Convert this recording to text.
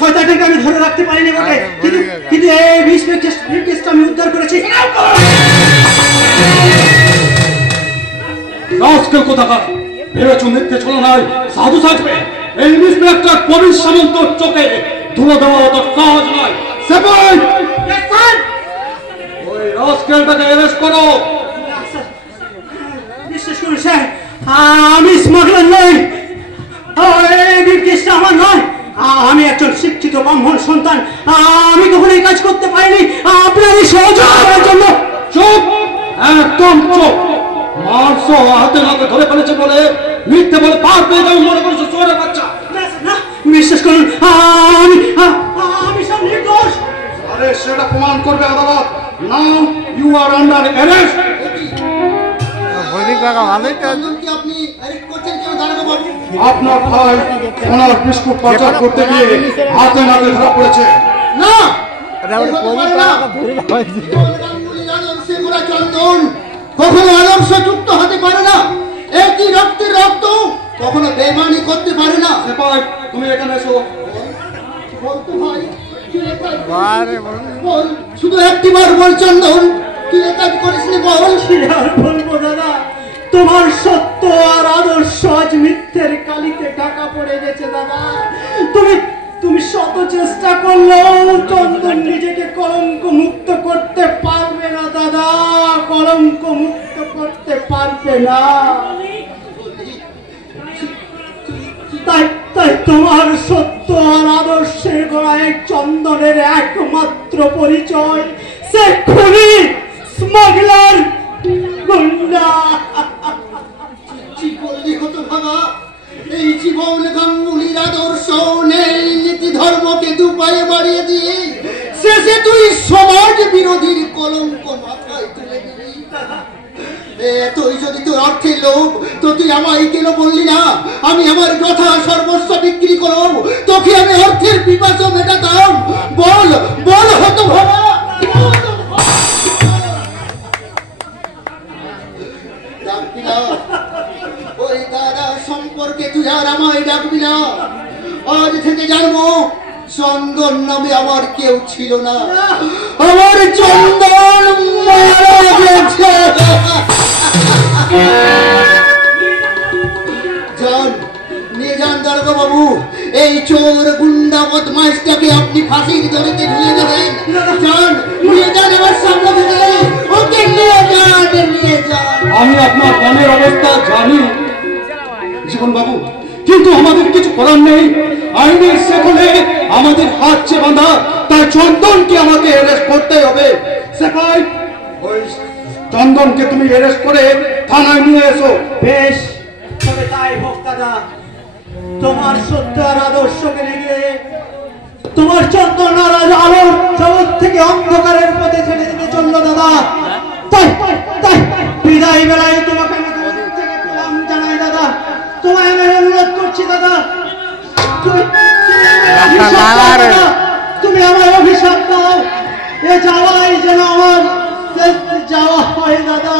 শয়তানটাকে আমি ধরে রাখতে পারিনি বটে, কিন্তু এই ব্রিফকেসটা আমি উদ্ধার করেছি। রাস্কেল কোথাকার, ভেবেছ মিথ্যে ছলনায় সাধু সাজবে? এই ইন্সপেক্টর পুলিশ সামন্ত চোখে ধুলো দেওয়া তো কাজ নয়। সেপাই, ওই রাস্কেলটাকে অ্যারেস্ট করো। বিশ্বাস করুন স্যার, আমি স্মাগলার নই, এই ব্রিফকেসটা আমার নয়। আমি একজন শিক্ষিত ব্রাহ্মণ সন্তান, আমি কখনো এই কাজ করতে পারিনি আপনার এই সহযোগিতার জন্য। চুপ, একদম চুপ। মার্সো হাতে নাতে ধরে ফেলেছে বলে মিথ্যে বলে পার পেয়ে যাবে মনে করছো চোরের বাচ্চা? না, বিশ্বাস করুন, আমি সব নির্দোষ। আরে সেটা প্রমাণ করবে আদালত। Now you are under arrest. আপনার ভাই সোনার বিস্কুট পাচার করতে গিয়ে হাতে নাতে ধরা পড়েছে। না, চন্দন কখনো আদর্শযুক্ত হতে পারে না। একই রক্তের রক্ত কখনো বেমানি করতে পারে না। তুমি এখানে এসো। শুধু একটিবার বল চন্দন, তুই এ কাজ করিস নি বল। আর বলবো দাদা, তোমার সত্য আর আদর্শ আজ মিথ্যের কালিতে ঢাকা পড়ে গেছে দাদা। তুমি শত চেষ্টা করলেও চন্দন নিজেকে কলঙ্ক মুক্ত করতে পারবে না দাদা, কলঙ্ক মুক্ত করতে পারবে না। তাই তোমার সত্য আর আদর্শের গোড়ায় চন্দনের একমাত্র পরিচয় সে খুনি, স্মাগলার, গুন্ডা। বললি হতো ভাবা, এই জীবন গাঙ্গুলির আদর্শ নেই নীতি ধর্মকে দুপায়ে বাড়িয়ে দিয়ে শেষে তুই সমাজ বিরোধীর কলঙ্ক মাথায় তুলে দিবি। এতই যদি তোর অর্থের লোভ, তো তুই আমায় কেন বললি না আমি আমার কথা সর্বস্ব বিক্রি করব, তোকে আমি অর্থের পিপাসা মেটাতাম? বল বল হতো ভাবা। ওই দাদা সম্পর্কে তুই আর আমায় ডাকবি না। আজ থেকে জানবো চন্দন নামে আমার কেউ ছিল না, আমার চন্দন মারা গেছে। নিয়ে যান দারোগা বাবু, এই চোর গুন্ডা বদমাইশটাকে আপনি ফাঁসির দড়িতে ঝুলিয়ে দেবেন। যান, নিয়ে যান আমার সামনে থেকে, ওকে নিয়ে যান, নিয়ে যান। আমি আপনার মনের অবস্থা জানি জীবন বাবু, কিন্তু আমাদের কিছু করার নেই। আইনের শেকলে আমাদের হাত চে বাঁধা, তাই চন্দনকে আমাকে অ্যারেস্ট করতে হবে। সেপাই, ওই চন্দনকে তুমি অ্যারেস্ট করে থানায় নিয়ে এসো। বেশ, তবে তাই হোক দাদা। তোমার সত্য আর আদর্শকে নিয়ে তোমার চন্দন আর আলোর জগৎ থেকে অন্ধকারের পথে ছেড়ে দিতে চললো দাদা। তাই বিদায় বেলায় তোমাকে আমি দূর থেকে প্রণাম জানাই দাদা। তোমায় আমি অনুরোধ করছি দাদা, তুমি আমার অভিশাপ দাও, এ যাওয়াই যেন আমার যাওয়া হয় দাদা।